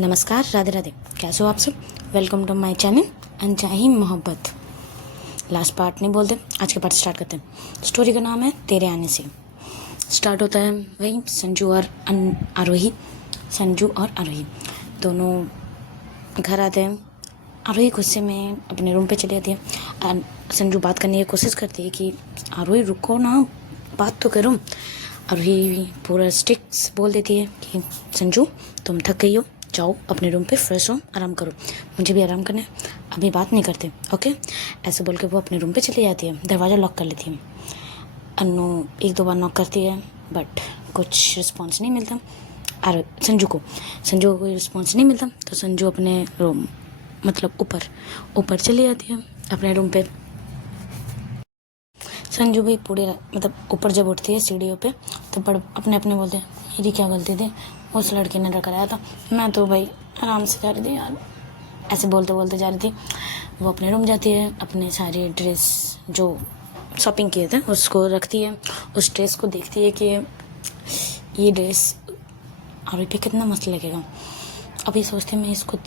नमस्कार, राधे राधे। कैसे हो आप सब? वेलकम टू माय चैनल अनचाही मोहब्बत। लास्ट पार्ट नहीं बोलते, आज के पार्ट स्टार्ट करते हैं। स्टोरी का नाम है तेरे आने से। स्टार्ट होता है वही संजू और आरोही। संजू और आरोही दोनों घर आते हैं। आरोही गुस्से में अपने रूम पे चली जाती है। संजू बात करने की कोशिश करती है कि आरोही रुको ना, बात तो करूँ। आरोही पूरा स्टिक्स बोल देती है कि संजू तुम थक गई हो, जाओ अपने रूम पे फ्रेश हो, आराम करो, मुझे भी आराम करना है, अभी बात नहीं करते, ओके। ऐसे बोल के वो अपने रूम पे चली जाती है, दरवाज़ा लॉक कर लेती है। अन्नू एक दो बार नॉक करती है बट कुछ रिस्पॉन्स नहीं मिलता। और संजू को कोई रिस्पॉन्स नहीं मिलता तो संजू अपने रूम मतलब ऊपर चली जाती है अपने रूम पे। संजू भी पूरी मतलब ऊपर जब उठती है सीढ़ियों पे तो अपने बोलते हैं मेरी क्या गलती थी, उस लड़के ने डर कराया था, मैं तो भाई आराम से जा रही थी यार। ऐसे बोलते बोलते जा रही थी। वो अपने रूम जाती है, अपने सारे ड्रेस जो शॉपिंग किए थे उसको रखती है। उस ड्रेस को देखती है कि ये ड्रेस अभी पे कितना मस्त लगेगा। अभी सोचती है मैं इसको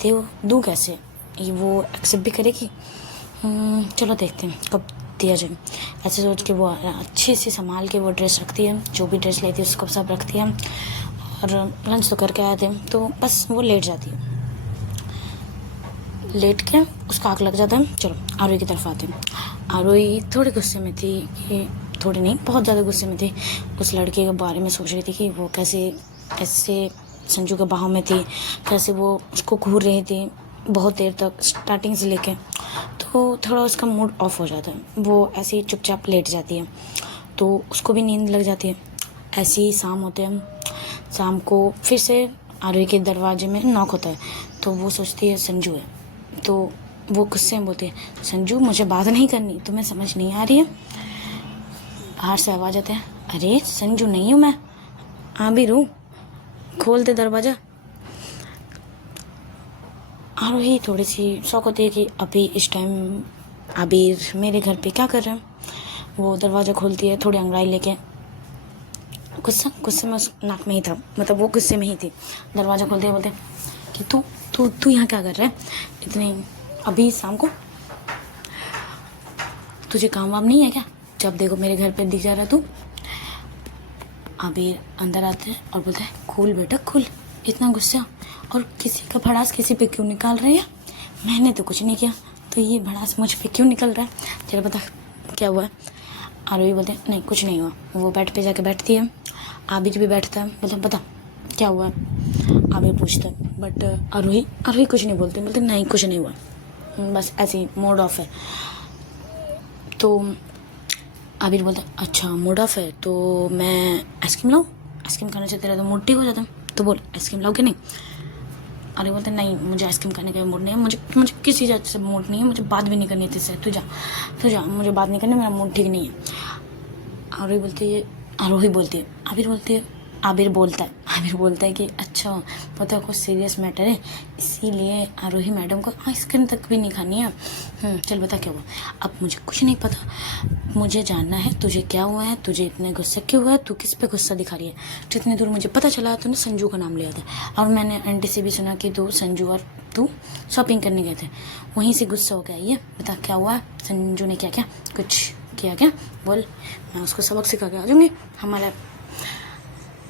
दूँ कैसे, ये वो एक्सेप्ट भी करेगी। चलो देखते हैं कब दिया जाए। ऐसे सोच के वो अच्छे से संभाल के वो ड्रेस रखती है, जो भी ड्रेस लेती है उसको सब रखती है। और लंच तो करके आए थे तो बस वो लेट जाती है। लेट के उसका आँख लग जाता है। चलो आरोही की तरफ आते हैं। आरोही थोड़ी गुस्से में थी कि थोड़ी नहीं बहुत ज़्यादा गुस्से में थी। उस लड़के के बारे में सोच रही थी कि वो कैसे संजू के बाहों में थी, कैसे वो उसको घूर रही थी बहुत देर तक स्टार्टिंग से लेके। तो थोड़ा उसका मूड ऑफ हो जाता है, वो ऐसे ही चुपचाप लेट जाती है तो उसको भी नींद लग जाती है। ऐसे ही शाम होते हैं। शाम को फिर से आरोही के दरवाजे में नॉक होता है तो वो सोचती है संजू है, तो वो गुस्से में बोलती है संजू मुझे बात नहीं करनी, तुम्हें समझ नहीं आ रही है। बाहर से आवाज़ आते हैं अरे संजू नहीं हूँ मैं, आ भी रू, खोल दे दरवाज़ा। आरोही थोड़ी सी शौक होती है कि अभी इस टाइम आबिर मेरे घर पे क्या कर रहे हैं। वो दरवाज़ा खोलती है थोड़ी अंगड़ाई लेके। गुस्से में उस नाक में ही था, मतलब वो गुस्से में ही थी। दरवाज़ा खोलते बोलते कि तू यहाँ क्या कर रहा है इतने अभी शाम को, तुझे काम वाम नहीं है क्या, जब देखो मेरे घर पे दिख जा रहा है तू। आबिर अंदर आते हैं और बोलते हैं खुल बेटा खुल, इतना गुस्सा, और किसी का भड़ास किसी पे क्यों निकाल रहे हैं, मैंने तो कुछ नहीं किया तो ये भड़ास मुझ पे क्यों निकल रहा है, चलो बता क्या हुआ है। आरोही बोलते हैं नहीं कुछ नहीं हुआ। वो बेड पे जाके बैठती है, आबिर भी बैठता है, बोलते बता क्या हुआ है। आबिर पूछता है बट आरोही कुछ नहीं बोलते नहीं कुछ नहीं हुआ, बस ऐसे ही मूड ऑफ है। तो आबिर बोलता है अच्छा मूड ऑफ है तो मैं आइसक्रीम लाऊं, आइसक्रीम खाने से तेरा तो मूड ठीक हो जाता है, तो बोल आइसक्रीम लाओ कि नहीं। अरे बोलते नहीं मुझे आइसक्रीम खाने का मूड नहीं है, मुझे किसी चीज़ से मूड नहीं है, मुझे बात भी नहीं करनी है तुझसे, तू जा मुझे बात नहीं करनी, मेरा मूड ठीक नहीं है। आरोही बोलती है आबिर बोलता है कि अच्छा पता है कुछ सीरियस मैटर है, इसीलिए आरोही मैडम को आइसक्रीम तक भी नहीं खानी है। चल बता क्या हुआ। अब मुझे कुछ नहीं पता, मुझे जानना है तुझे क्या हुआ है, तुझे इतने गुस्सा क्यों हुआ है, तू किस पे गुस्सा दिखा रही है। जितने दूर मुझे पता चला तूने संजू का नाम लिया था और मैंने आंटी से भी सुना कि संजू और तू शॉपिंग करने गए थे, वहीं से गुस्सा हो गया। ये बता क्या हुआ, संजू ने क्या क्या कुछ किया क्या, बोल, मैं उसको सबक सिखा के आ जाऊँगी हमारे।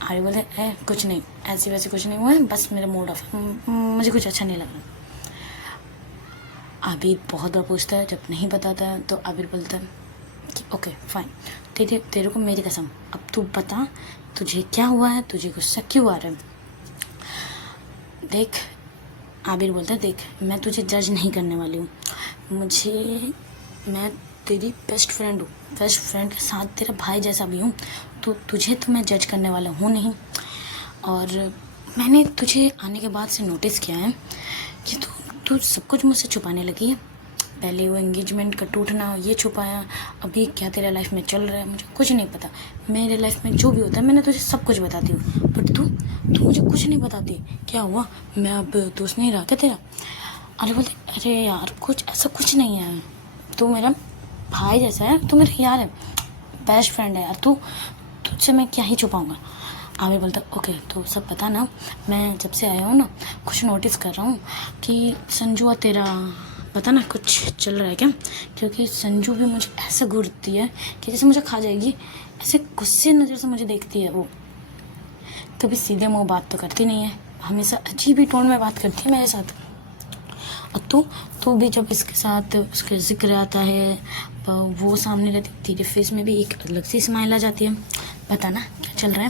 आर्य बोले कुछ नहीं, ऐसे वैसे कुछ नहीं हुआ है, बस मेरा मूड ऑफ, मुझे कुछ अच्छा नहीं लग रहा। आबिर बहुत बार पूछता है, जब नहीं बताता है तो आबिर बोलता है कि ओके फाइन, तेरे को मेरी कसम, अब तू बता तुझे क्या हुआ है, तुझे गुस्सा क्यों आ रहा है। देख आबिर बोलता है देख मैं तुझे जज नहीं करने वाली हूँ, मैं तेरी बेस्ट फ्रेंड हूँ, बेस्ट फ्रेंड के साथ तेरा भाई जैसा भी हूँ, तो तुझे तो मैं जज करने वाला हूँ नहीं। और मैंने तुझे आने के बाद से नोटिस किया है कि तू सब कुछ मुझसे छुपाने लगी है। पहले वो एंगेजमेंट का टूटना ये छुपाया, अभी क्या तेरा लाइफ में चल रहा है मुझे कुछ नहीं पता। मेरे लाइफ में जो भी होता है मैंने तुझे सब कुछ बताती हूँ, बट तू मुझे कुछ नहीं बताती। क्या हुआ, मैं अब दोस्त नहीं रहा क्या तेरा। अरे बोलते अरे यार कुछ ऐसा कुछ नहीं है, तू मेरा भाई जैसा है, तू मेरा यार है, बेस्ट फ्रेंड है यार, तुझसे मैं क्या ही छुपाऊंगा। आमिर बोलता ओके तो सब पता ना, मैं जब से आया हूँ ना कुछ नोटिस कर रहा हूँ कि संजू और तेरा पता ना कुछ चल रहा है क्या, क्योंकि संजू भी मुझे ऐसे घूरती है कि जैसे मुझे खा जाएगी, ऐसे गुस्से नज़र से मुझे देखती है। वो कभी सीधे मुँह बात तो करती नहीं है, हमेशा अजीब ही टोन में बात करती है मेरे साथ। और तू भी जब इसके साथ उसका जिक्र आता है वो सामने रहती, तेरे फेस में भी एक अलग सी स्माइल आ जाती है। पता ना क्या चल रहा है।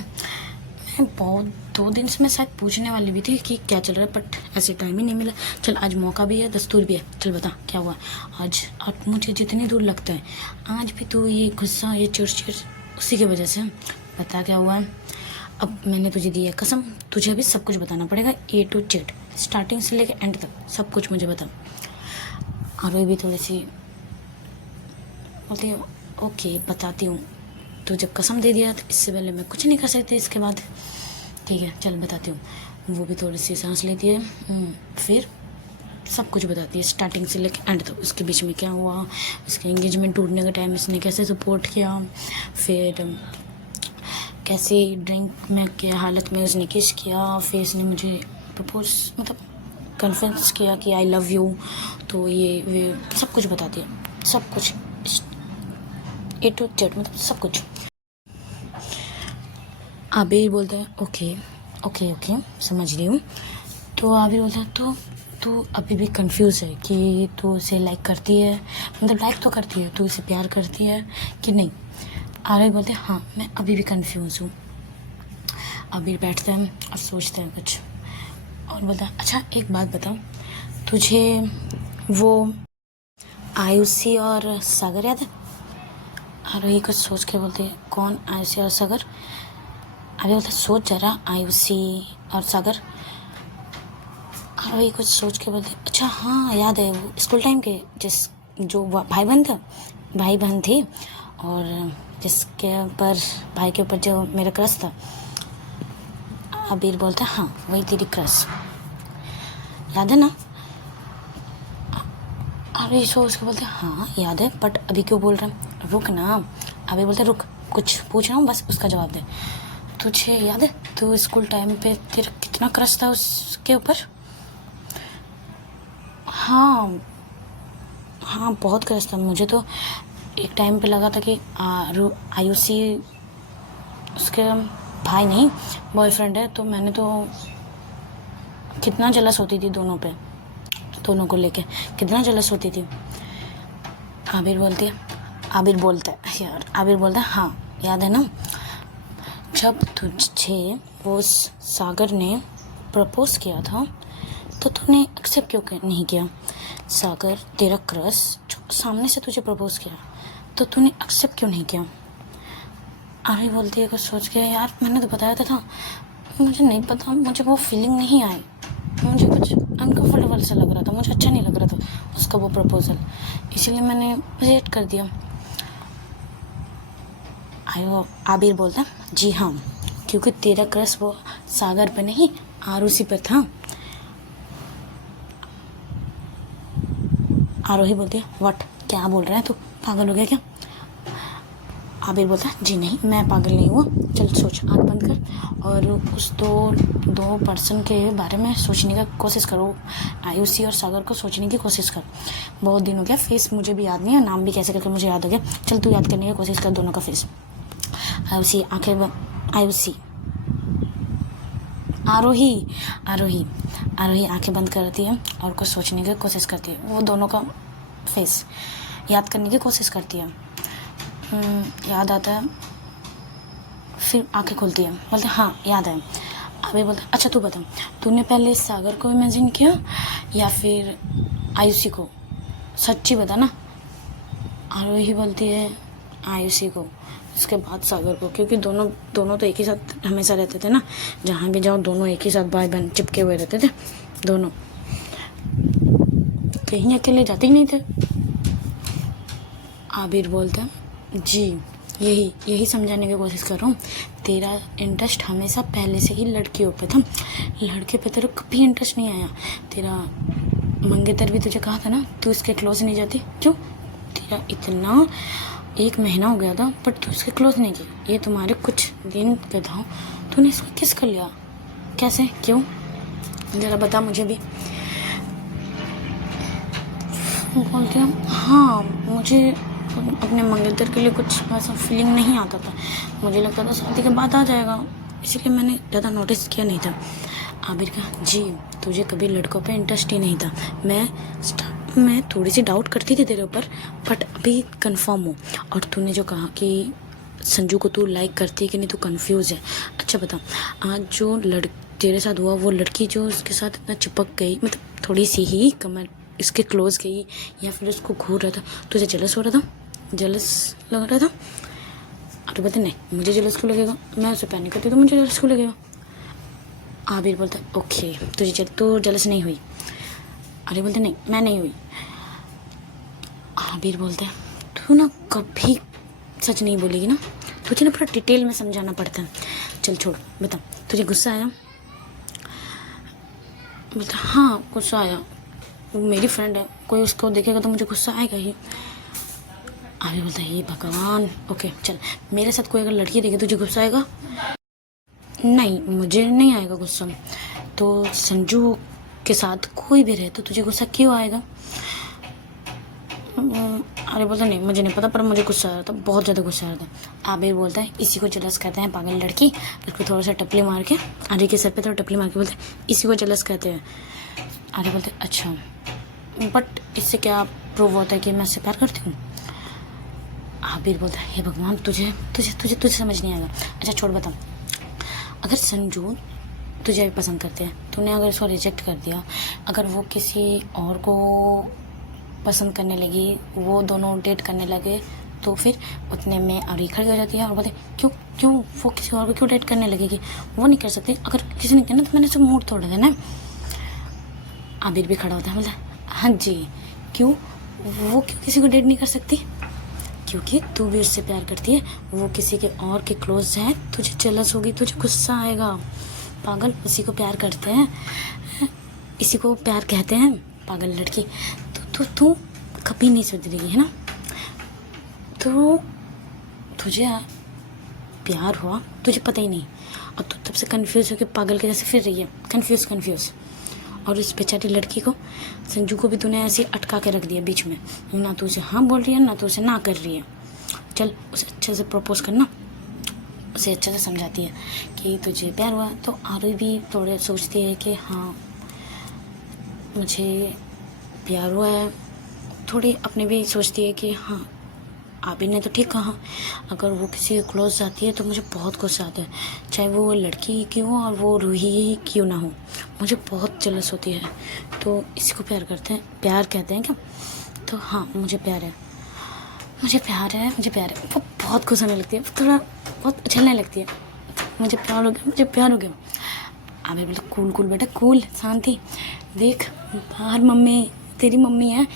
मैं बहुत 2 दिन से मैं शायद पूछने वाली भी थी कि क्या चल रहा है, बट ऐसे टाइम ही नहीं मिला। चल आज मौका भी है, दस्तूर भी है, चल बता क्या हुआ आज। मुझे जितनी दूर लगता है आज भी तू ये गुस्सा ये चिड़चिड़ उसी की वजह से। बता क्या हुआ है। अब मैंने तुझे दी है कसम, तुझे अभी सब कुछ बताना पड़ेगा A to Z, स्टार्टिंग से लेकर एंड तक सब कुछ मुझे बता। और वो भी थोड़ी सी बोलती है ओके बताती हूँ, तो जब कसम दे दिया तो इससे पहले मैं कुछ नहीं कर सकती इसके बाद। ठीक है चल बताती हूँ। वो भी थोड़ी सी सांस लेती है, फिर सब कुछ बताती है स्टार्टिंग से लेकर एंड तक, उसके बीच में क्या हुआ, उसके एंगेजमेंट टूटने के टाइम इसने कैसे सपोर्ट किया, फिर कैसे ड्रिंक में क्या हालत में उसने किस किया, फिर इसने मुझे प्रपोज मतलब कन्फेस किया कि आई लव यू। तो ये सब कुछ बताती है, सब कुछ A to Z मतलब सब कुछ। आबिर बोलता है ओके ओके ओके समझ रही हूँ। तो आबिर बोलता है तो तू अभी भी कंफ्यूज है कि तू उसे लाइक करती है, मतलब लाइक तो करती है, तू इसे प्यार करती है कि नहीं। आबिर बोलते हैं हाँ मैं अभी भी कंफ्यूज हूँ। आबिर बैठते हैं और सोचते हैं कुछ और बोलता है अच्छा एक बात बताओ, तुझे वो आयुषी और सागर याद है। आरोही कुछ सोच के बोलती है कौन आयुषी और सागर। अभी बोलता सोच जरा आयुषी और सागर। आरोही कुछ सोच के बोलती अच्छा हाँ याद है, वो स्कूल टाइम के जो भाई बहन थे और जिसके ऊपर भाई के ऊपर जो मेरा क्रश था। आबिर बोलता हाँ वही तेरी क्रश याद है ना। अभी सोच के बोलते हाँ याद है, बट अभी क्यों बोल रहा है, रुक ना। अभी बोलते रुक कुछ पूछ रहा हूँ बस उसका जवाब दे। तुझे याद है तू स्कूल टाइम पे तेरा कितना क्रश था उसके ऊपर। हाँ बहुत क्रश था मुझे तो। एक टाइम पे लगा था कि आयुषी उसके भाई नहीं बॉयफ्रेंड है, तो मैंने तो कितना जलस होती थी दोनों को लेके, कितना जलस होती थी। आबिर बोलता है हाँ याद है ना, जब तुझे वो सागर ने प्रपोज किया था तो तूने एक्सेप्ट क्यों नहीं किया। सागर तेरा क्रश जो सामने से तुझे प्रपोज किया तो तूने एक्सेप्ट क्यों नहीं किया। आबिर बोलती है कुछ सोच के यार मैंने तो बताया था मुझे नहीं पता, मुझे वो फीलिंग नहीं आई, मुझे कुछ अनकम्फर्टेबल सा लग रहा था, मुझे अच्छा नहीं लग रहा था उसका वो प्रपोजल, इसीलिए मैंने रिजेक्ट कर दिया। आबिर बोलता जी हाँ क्योंकि तेरा क्रश वो सागर पे नहीं आरुषि पे था। आरोही बोलती है व्हाट क्या बोल रहा है तू, पागल हो गया क्या। आबिर बोलता है जी नहीं मैं पागल नहीं हुआ, चल सोच आँख बंद कर और उस दो पर्सन के बारे में सोचने का कोशिश करो, आयुषी और सागर को सोचने की कोशिश कर। बहुत दिन हो गया, फेस मुझे भी याद नहीं है, नाम भी कैसे करके मुझे याद हो गया, चल तू याद करने की कोशिश कर दोनों का फेस। आरोही आंखें बंद करती है और कुछ सोचने की कोशिश करती है, वो दोनों का फेस याद करने की कोशिश करती है। याद आता है, फिर आंखें खुलती है, बोलते हाँ याद है। अभी बोलते अच्छा तू बता तूने पहले सागर को इमेजिन किया या फिर आयुषी को, सच्ची बता ना। आरोही बोलती है आयुषी को, उसके बाद सागर को, क्योंकि दोनों तो एक ही साथ हमेशा रहते थे ना, जहाँ भी जाओ दोनों एक ही साथ भाई बहन चिपके हुए रहते थे, दोनों कहीं अकेले जाते ही नहीं थे। आबिर बोलता जी यही समझाने की कोशिश कर रहा हूँ, तेरा इंटरेस्ट हमेशा पहले से ही लड़कियों पे था, लड़के पे तेरा कभी इंटरेस्ट नहीं आया। तेरा मंगेतर भी तुझे कहा था ना तू इसके क्लोज नहीं जाती, क्यों, तेरा इतना 1 महीना हो गया था बट तू इसके क्लोज नहीं की। ये तुम्हारे कुछ दिन के था, तूने इसको किस कर लिया, कैसे, क्यों, ज़रा बता मुझे भी। बोलते हैं हाँ, मुझे अपने मंगेतर के लिए कुछ ऐसा फीलिंग नहीं आता था, मुझे लगता था शादी के बाद आ जाएगा, इसलिए मैंने ज़्यादा नोटिस किया नहीं था। आबिर का जी, तुझे कभी लड़कों पे इंटरेस्ट ही नहीं था। मैं थोड़ी सी डाउट करती थी तेरे ऊपर, बट अभी कंफर्म हो। और तूने जो कहा कि संजू को तू लाइक करती है कि नहीं, तू कंफ्यूज है। अच्छा बता, आज जो तेरे साथ हुआ, वो लड़की जो उसके साथ इतना चिपक गई, मतलब थोड़ी सी ही कमर इसके क्लोज गई, या फिर उसको घूर रहा था, तुझे जलस हो रहा था, जलस लग रहा था? अरे बता नहीं, मुझे जलस क्यों लगेगा, मैं उसे प्यार नहीं करती तो मुझे जलस क्यों लगेगा? आबिर बोलता ओके, तो जलस नहीं हुई। अरे बोलते नहीं, मैं नहीं हुई। आबिर बोलता है तू ना कभी सच नहीं बोलेगी ना, तुझे ना पूरा डिटेल में समझाना पड़ता है। चल छोड़, बता तुझे गुस्सा आया? बोलता हाँ गुस्सा आया, वो मेरी फ्रेंड है, कोई उसको देखेगा तो मुझे गुस्सा आएगा ही। आबिर बोलता है ये भगवान, ओके चल, मेरे साथ कोई अगर लड़की देखे तुझे गुस्सा आएगा? नहीं, मुझे नहीं आएगा गुस्सा। तो संजू के साथ कोई भी रहे तो तुझे गुस्सा क्यों आएगा? अरे बोलता नहीं, मुझे नहीं पता, पर मुझे गुस्सा आ रहा था, बहुत ज़्यादा गुस्सा आ रहा था। आबिर बोलता है इसी को जलस कहते हैं पागल लड़की। उसको थोड़ा सा टपली मार के, आर्य के सर पे थोड़ा टपली मार के बोलते हैं इसी को जलस कहते हैं। आर्य बोलते अच्छा, बट इससे क्या प्रूव होता है कि मैं इससे प्यार करती हूँ? आबिर बोलता है हे भगवान, तुझे तुझे तुझे तुझे समझ नहीं आएगा। अच्छा छोड़, बता, अगर संजू तुझे भी पसंद करते हैं, तूने अगर इसको रिजेक्ट कर दिया, अगर वो किसी और को पसंद करने लगी, वो दोनों डेट करने लगे, तो फिर उतने में आरी खड़ी हो जाती है और बोलते क्यों वो किसी और को क्यों डेट करने लगेगी, वो नहीं कर सकते, अगर किसी ने कहना तो मैंने सब मूड तोड़ देना है। आबिर भी खड़ा होता है, बोलता हाँ जी, क्यों वो क्यों किसी को डेट नहीं कर सकती? क्योंकि तू भी उससे प्यार करती है, वो किसी के और के क्लोज है, तुझे जलस होगी, तुझे गुस्सा आएगा। पागल, उसी को प्यार करते हैं, इसी को प्यार कहते हैं, पागल लड़की। तू कभी नहीं सुधरेगी, है ना? तो तुझे प्यार हुआ, तुझे पता ही नहीं, और तू तब से कंफ्यूज होकर पागल के जैसे फिर रही है, कंफ्यूज। और इस बेचारी लड़की को, संजू को भी तूने ऐसे अटका के रख दिया बीच में, ना तो उसे हाँ बोल रही है ना तो उसे ना कर रही है। चल उसे अच्छे से प्रपोज करना, उसे अच्छे से समझाती है कि तुझे प्यार हुआ। तो आरू भी थोड़े सोचती है कि हाँ मुझे प्यार हुआ है, थोड़ी अपने भी सोचती है कि हाँ आबिर ने तो ठीक कहा, अगर वो किसी के क्लोज जाती है तो मुझे बहुत गुस्सा आता है, चाहे वो लड़की क्यों हो और वो रूही ही क्यों ना हो, मुझे बहुत जलस होती है। तो इसी को प्यार कहते हैं क्या? तो हाँ मुझे प्यार है। वो बहुत खुश होने लगती है, थोड़ा बहुत उछलने लगती है, मुझे प्यार हो गया। आबिर बोलता कूल बेटा, कूल, शांति, देख बाहर तेरी मम्मी है,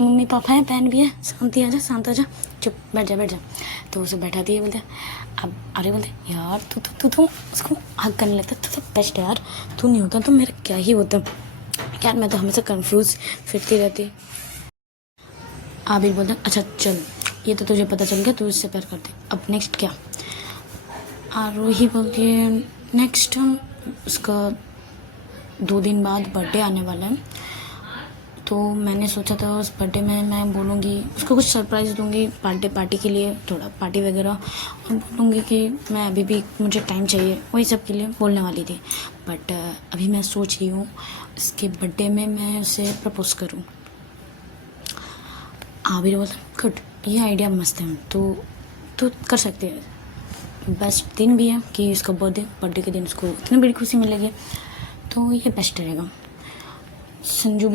मम्मी पापा है, बहन भी है, शांत आ जा, चुप बैठ जा। तो उसे बैठाती है, बोलते अब अरे बोलते यार तू उसको हक करने लगता, तू तो बेस्ट यार, तू नहीं होता तो मेरा क्या ही होता यार, मैं तो हमेशा कंफ्यूज फिरती रहती। आबिर बोलता अच्छा चल, ये तो तुझे पता चल गया, तू इससे प्यार करते, अब नेक्स्ट क्या? रूही बोलती है नेक्स्ट उसका 2 दिन बाद बर्थडे आने वाला है, तो मैंने सोचा था उस बर्थडे में मैं बोलूँगी उसको, कुछ सरप्राइज़ दूँगी पार्टी के लिए, थोड़ा पार्टी वगैरह, और बोलूँगी कि मैं अभी भी मुझे टाइम चाहिए, वही सब के लिए बोलने वाली थी। बट अभी मैं सोच रही हूँ इसके बर्थडे में मैं उसे प्रपोज करूँ। आबिर बोलता गुड, ये आइडिया मस्त है, तो कर सकते हैं, बेस्ट दिन भी है कि उसका बर्थडे के दिन उसको इतनी बड़ी खुशी मिलेगी, तो ये बेस्ट रहेगा। संजू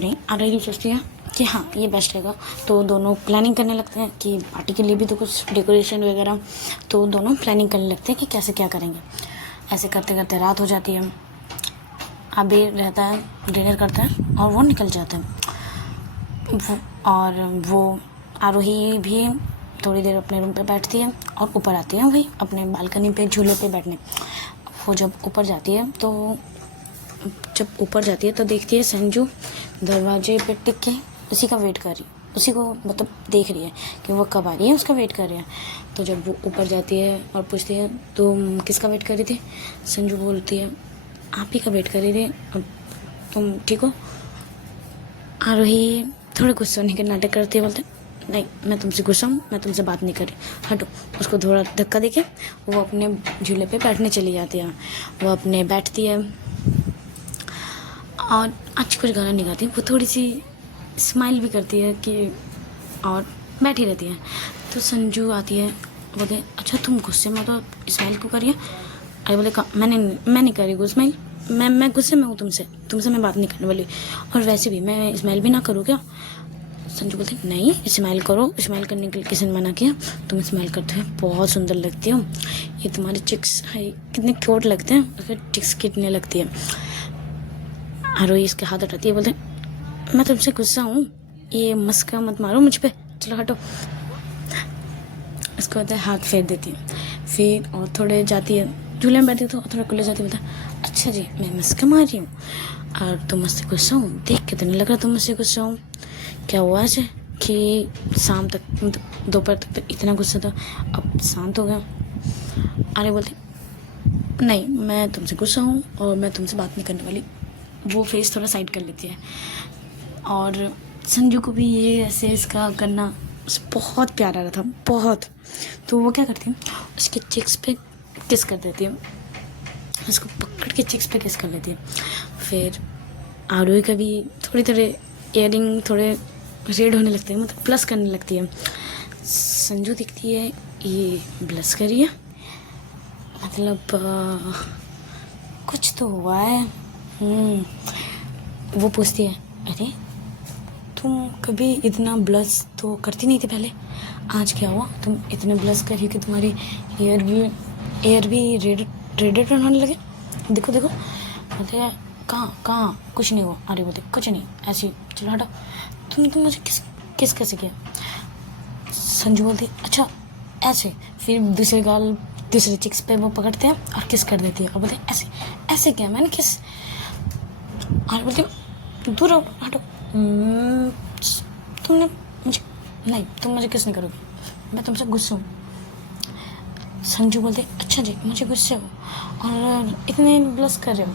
नहीं, आरही सोचती है कि हाँ ये बेस्ट रहेगा, तो दोनों प्लानिंग करने लगते हैं कि पार्टी के लिए भी तो कुछ डेकोरेशन वगैरह, तो दोनों प्लानिंग करने लगते हैं कि कैसे क्या करेंगे। ऐसे करते करते रात हो जाती है, आबिर रहता है, डिनर करता है और वो निकल जाता है, और वो आरोही भी थोड़ी देर अपने रूम पे बैठती है और ऊपर आती है वही अपने बालकनी पे झूले पे बैठने। वो जब ऊपर जाती है तो देखती है संजू दरवाजे पे टिक के उसी का वेट कर रही, उसी को मतलब देख रही है कि वो कब आ रही है, उसका वेट कर रही है। तो जब वो ऊपर जाती है और पूछती है तुम किसका वेट कर रही थी, संजू बोलती है आप ही का वेट कर रही थी, और तुम ठीक हो। आरोही थोड़े गुस्से होने के नाटक करती है, बोलते नहीं मैं तुमसे गुस्सा हूँ, मैं तुमसे बात नहीं कर रही, हटो। उसको थोड़ा धक्का देके वो अपने झूले पे बैठने चली जाती है। वो अपने बैठती है और आज कुछ गाना नहीं गाती, वो थोड़ी सी स्माइल भी करती है कि और बैठी रहती है। तो संजू आती है, बोलते अच्छा तुम गुस्से में तो स्माइल क्यों करिए। अरे बोले मैं नहीं कर रही स्माइल, मैं गुस्से में हूँ तुमसे मैं बात नहीं करने वाली, और वैसे भी मैं स्माइल भी ना करूँ क्या। संजू बोलते नहीं स्माइल करो, स्माइल करने के लिए किसी ने मना किया, तुम स्माइल करते हो बहुत सुंदर लगती हो, ये तुम्हारे चिक्स है कितने क्यूट लगते हैं, फिर चिक्स कितने लगती है। आरोही इसके हाथ उठाती है, बोलते मैं तुमसे गुस्सा हूँ, ये मस्का मत मारो मुझ पे, चलो हटो। इसको होता है हाथ फेर देती है, फिर और थोड़े जाती है झूले में बैठती तो थोड़ा खुले जाती है, बोलता अच्छा जी मैं मस्का मार रही हूँ और तुम मुझसे गुस्सा हूँ, देख के तो नहीं लग रहा तुम मुझसे गुस्सा हूँ, क्या हुआ ऐसे कि शाम तक मतलब दोपहर तक तो इतना गुस्सा था अब शांत हो गया। अरे बोलते नहीं मैं तुमसे गुस्सा हूँ और मैं तुमसे बात नहीं करने वाली। वो फेस थोड़ा साइड कर लेती है और संजू को भी ये ऐसे इसका करना बहुत प्यारा रहा था बहुत। तो वो क्या करती है उसके चिक्स पे किस कर देती है, उसको पकड़ के चिक्स पे किस कर लेती है। फिर आरोही का भी थोड़े इयरिंग थोड़े रेड होने लगते हैं, मतलब प्लस करने लगती है। संजू दिखती है ये ब्लश करी है, मतलब कुछ तो हुआ है। वो पूछती है अरे तुम कभी इतना ब्लश तो करती नहीं थी पहले, आज क्या हुआ तुम इतने ब्लश करी कि तुम्हारी एयर भी रेडेड होने लगे, देखो बोलते कहाँ कुछ नहीं हुआ। अरे बोलते कुछ नहीं ऐसी, चलो हटा। तुम मुझे किस कैसे किया। संजू बोलती अच्छा ऐसे, फिर दूसरे चिक्स पे वो पकड़ते हैं और किस कर देती है और बोलते ऐसे किया मैंने किस। और बोलते दूर रहो हटो, तुमने मुझे नहीं, तुम मुझे किस नहीं करोगे, मैं तुमसे गुस्सा हूँ। संजू बोलते अच्छा जी मुझे गुस्से हो और इतने ब्लश कर रहे हो।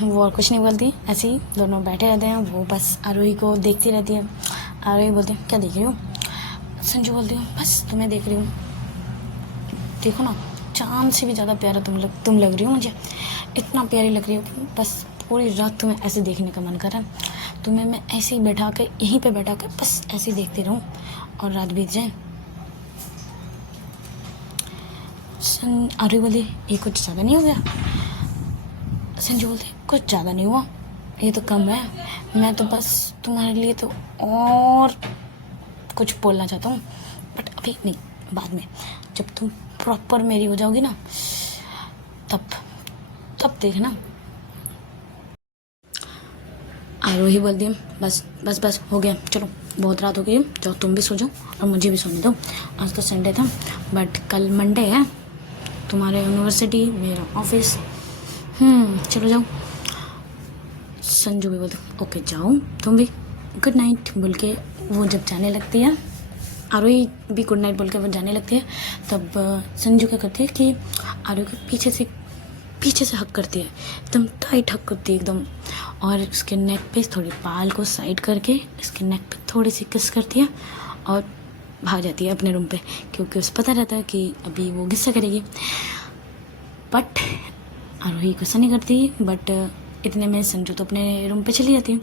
वो और कुछ नहीं बोलती, ऐसे ही दोनों बैठे रहते हैं। वो बस आरोही को देखती रहती है। आरोही बोलते हैं क्या देख रही हो। संजू बोलती हूँ बस तुम्हें देख रही हूँ, देखो ना चांद से भी ज़्यादा प्यारा तुम लग रही हो मुझे, इतना प्यारी लग रही हो, बस पूरी रात तुम्हें ऐसे देखने का मन कर रहा है, तुम्हें मैं ऐसे ही यहीं पे बैठा कर बस ऐसे ही देखती रहूँ और रात बीत जाए। आरोही बोली ये कुछ ज़्यादा नहीं हो गया। संजू बोलते कुछ ज़्यादा नहीं हुआ, ये तो कम है, मैं तो बस तुम्हारे लिए तो और कुछ बोलना चाहता हूँ, बट अभी नहीं, बाद में जब तुम प्रॉपर मेरी हो जाओगी ना तब देखना। आरोही बोलती है बस हो गया, चलो बहुत रात हो गई है, जाओ तुम भी सो जाओ और मुझे भी सोने दो, आज तो संडे था बट कल मंडे है, तुम्हारे यूनिवर्सिटी मेरा ऑफिस, चलो जाओ। संजू भी बोलते ओके जाओ तुम भी, गुड नाइट बोल के वो जब जाने लगती है, आरोही भी गुड नाइट बोल के वो जाने लगती है, तब संजू क्या करती है कि आरोही को पीछे से हक करती है, एकदम टाइट हक करती है एकदम, और उसके नेक पे थोड़ी बाल को साइड करके इसके नेक पे थोड़ी सी किस करती है और भाग जाती है अपने रूम पे, क्योंकि उसे पता रहता है कि अभी वो गुस्सा करेगी। बट आरोही गुस्सा नहीं करती, बट इतने में संजू तो अपने रूम पे चली जाती है,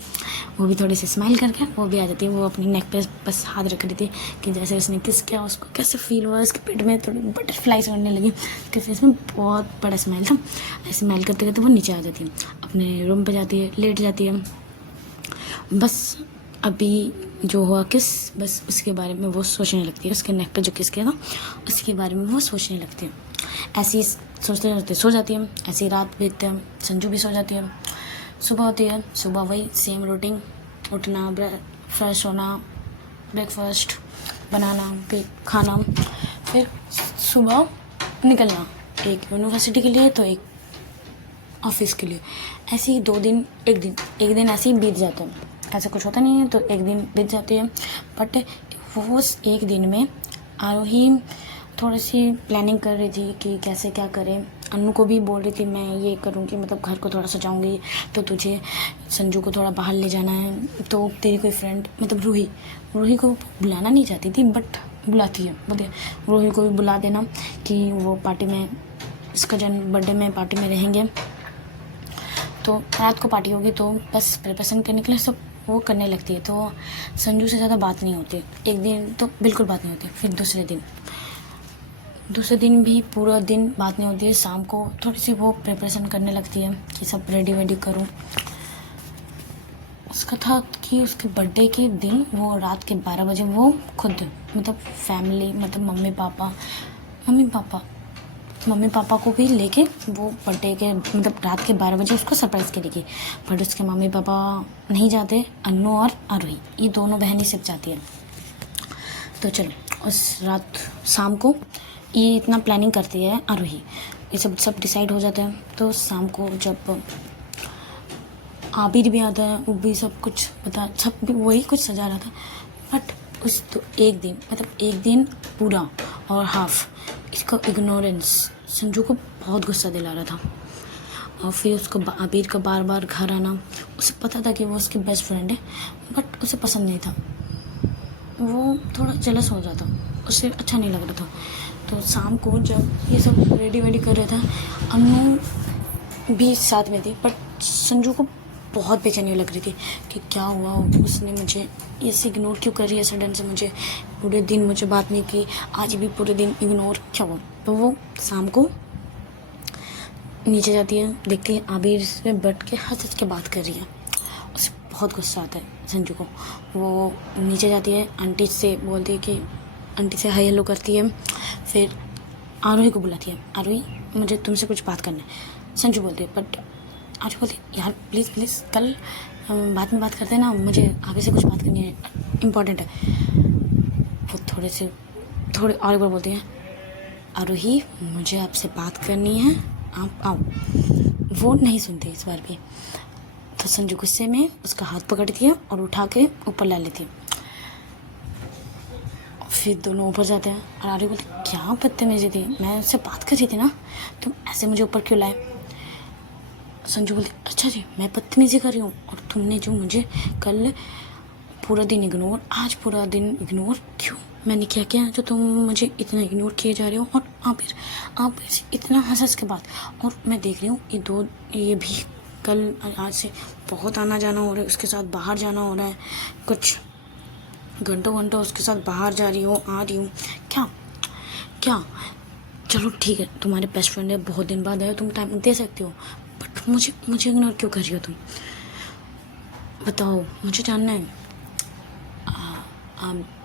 वो भी थोड़ी सी स्माइल करके वो भी आ जाती है। वो अपनी नेक पे बस हाथ रख रही थी कि जैसे उसने किस किया उसको कैसे फील हुआ, उसके पेट में थोड़ी बटरफ्लाइज उड़ने लगी, उसके फेस में बहुत बड़ा स्माइल था। ऐसे स्माइल करते करते वो नीचे आ जाती है, अपने रूम पे जाती है, लेट जाती है। बस अभी जो हुआ किस, बस उसके बारे में वो सोचने लगती है, उसके नेक पे जो किस किया था उसके बारे में वो सोचने लगती है। ऐसे ही सोचते सोचते सो जाती है, ऐसी रात बीतते हैं, संजू भी सो जाती है। सुबह होती है, सुबह वही सेम रूटीन, उठना, फ्रेश होना, ब्रेकफास्ट बनाना, फिर खाना, फिर सुबह निकलना, एक यूनिवर्सिटी के लिए तो एक ऑफिस के लिए। ऐसे ही 2 दिन, एक दिन ऐसे ही बीत जाता है, ऐसा कुछ होता नहीं है, तो एक दिन बीत जाती है। बट वो उस एक दिन में आरोही थोड़ी सी प्लानिंग कर रही थी कि कैसे क्या करें। अन्नू को भी बोल रही थी मैं ये करूँगी, मतलब घर को थोड़ा सजाऊंगी, तो तुझे संजू को थोड़ा बाहर ले जाना है, तो तेरी कोई फ्रेंड मतलब रूही को बुलाना नहीं चाहती थी बट बुलाती है। बोलते रूही को भी बुला देना कि वो पार्टी में, इसका बर्थडे में पार्टी में रहेंगे, तो रात को पार्टी होगी, तो बस प्रिपरेशन करने के लिए सब वो करने लगती है। तो संजू से ज़्यादा बात नहीं होती, एक दिन तो बिल्कुल बात नहीं होती। फिर दूसरे दिन भी पूरा दिन बात नहीं होती है। शाम को थोड़ी सी वो प्रिपरेशन करने लगती है कि सब रेडी वेडी करूँ। उसका था कि उसके बर्थडे के दिन वो रात के 12 बजे वो खुद मतलब फैमिली, मतलब मम्मी पापा को भी लेके वो बर्थडे के मतलब रात के 12 बजे उसको सरप्राइज़ करेगी। बट उसके मम्मी पापा नहीं जाते, अन्नू और आरोही ये दोनों बहनें सिर्फ जाती है। तो चलो उस रात शाम को ये इतना प्लानिंग करती है आरोही, ये सब डिसाइड हो जाता है। तो शाम को जब आबिर भी आता है, वो भी सब कुछ बता, सब भी वही कुछ सजा रहा था। बट उस तो एक दिन पूरा और हाफ इसका इग्नोरेंस संजू को बहुत गुस्सा दिला रहा था। और फिर उसको आबिर का बार बार घर आना, उसे पता था कि वो उसकी बेस्ट फ्रेंड है बट उसे पसंद नहीं था, वो थोड़ा जेलस हो जाता, उसे अच्छा नहीं लग रहा था। तो शाम को जब ये सब रेडी वेडी कर रहा था, अन्नू भी साथ में थी, बट संजू को बहुत बेचैनी लग रही थी कि क्या हुआ, उसने मुझे ऐसे इग्नोर क्यों कर रही है सडन से, मुझे पूरे दिन मुझे बात नहीं की, आज भी पूरे दिन इग्नोर क्या हुआ। तो वो शाम को नीचे जाती है, देखती है आबिर से बैठ के हंस के बात कर रही है। उसे बहुत गुस्सा आता है संजू को। वो नीचे जाती है, आंटी से बोलती है कि आंटी से हाई हेलो करती है। फिर आरोही को बुलाती है, आरोही मुझे तुमसे कुछ बात करना है। संजू बोलती है बट आरोही बोलती है यार प्लीज़ कल बाद में बात करते हैं ना, मुझे आगे से कुछ बात करनी है, इम्पोर्टेंट है। वो थोड़े और एक बार बोलती है आरोही मुझे आपसे बात करनी है, आप आओ। वो नहीं सुनती इस बार भी। तो संजू गुस्से में उसका हाथ पकड़ती है और उठा के ऊपर ला लेती है। फिर दोनों ऊपर जाते हैं और आरोही बोलती क्या बदतमीजी थी, मैं उससे बात कर रही थी ना, तुम ऐसे मुझे ऊपर क्यों लाए। संजू बोलती अच्छा जी मैं बदतमीजी कर रही हूँ, और तुमने जो मुझे कल पूरा दिन इग्नोर, आज पूरा दिन इग्नोर क्यों, मैंने क्या किया जो तुम मुझे इतना इग्नोर किए जा रहे हो। और आप इतना हंस के बाद, और मैं देख रही हूँ ये भी कल आज से बहुत आना जाना हो रहा है, उसके साथ बाहर जाना हो रहा है, कुछ घंटों उसके साथ बाहर जा रही हो, आ रही हूँ, क्या चलो ठीक है तुम्हारे बेस्ट फ्रेंड है, बहुत दिन बाद आए, तुम टाइम दे सकते हो, बट मुझे इग्नोर क्यों कर रही हो तुम, बताओ मुझे जानना है।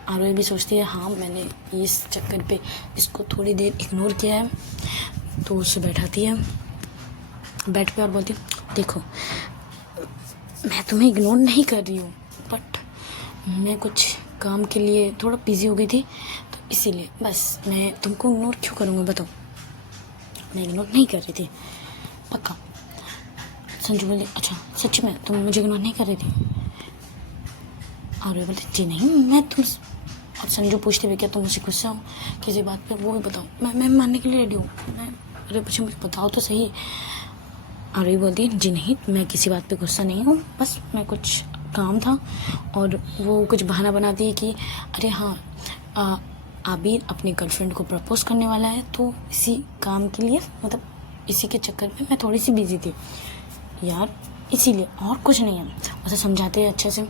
आरोही भी सोचती है हाँ मैंने इस चक्कर पे इसको थोड़ी देर इग्नोर किया है। तो उससे बैठाती है बेड पे और बोलती देखो मैं तुम्हें इग्नोर नहीं कर रही हूँ, बट मैं कुछ काम के लिए थोड़ा बिजी हो गई थी, तो इसीलिए बस मैं तुमको इग्नोर क्यों करूँगा बताओ, मैं इग्नोर नहीं कर रही थी पक्का। संजू बोली अच्छा सच में तुम मुझे इग्नोर नहीं कर रही थी। आरोही बोलती जी नहीं मैं तुम, और संजू पूछते हुए क्या तुम मुझसे गुस्सा हो किसी बात पे, वो भी बताओ, मैं मानने के लिए रेडी हूँ, अरे पूछे मुझे बताओ तो सही। आरोही बोलती जी नहीं मैं किसी बात पे गुस्सा नहीं हूँ, बस मैं कुछ काम था, और वो कुछ बहाना बनाती है कि अरे हाँ आबिर अपनी गर्लफ्रेंड को प्रपोज करने वाला है, तो इसी काम के लिए मतलब इसी के चक्कर में मैं थोड़ी सी बिजी थी यार, इसीलिए और कुछ नहीं है, उसे समझाते हैं अच्छे से।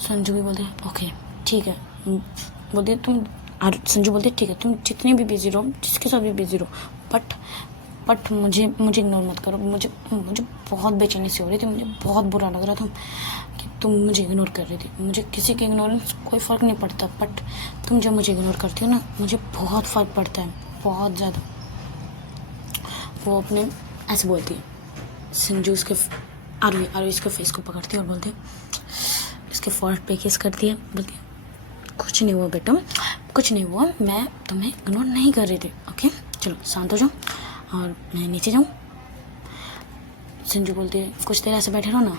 संजू भी बोलते ओके ठीक है, बोलते तुम, संजू बोलते ठीक है तुम जितने भी बिजी रहो, जिसके साथ भी बिजी रहो, बट मुझे इग्नोर मत करो, मुझे बहुत बेचैनी सी हो रही थी, मुझे बहुत बुरा लग रहा था कि तुम मुझे इग्नोर कर रही थी, मुझे किसी के इग्नोरेंस कोई फ़र्क नहीं पड़ता, बट तुम जब मुझे इग्नोर करती हो ना मुझे बहुत फ़र्क पड़ता है, बहुत ज़्यादा। वो अपने ऐसे बोलती है। संजू उसके आरोही इसके फेस को पकड़ती है और बोलती है, इसके फॉरेड पे किस करती है, बोलती है कुछ नहीं हुआ बेटा, कुछ नहीं हुआ, मैं तुम्हें इग्नोर नहीं कर रही थी, ओके चलो शांत हो जाओ और मैं नीचे जाऊँ। संजू बोलती है कुछ देर ऐसे बैठे रहो ना।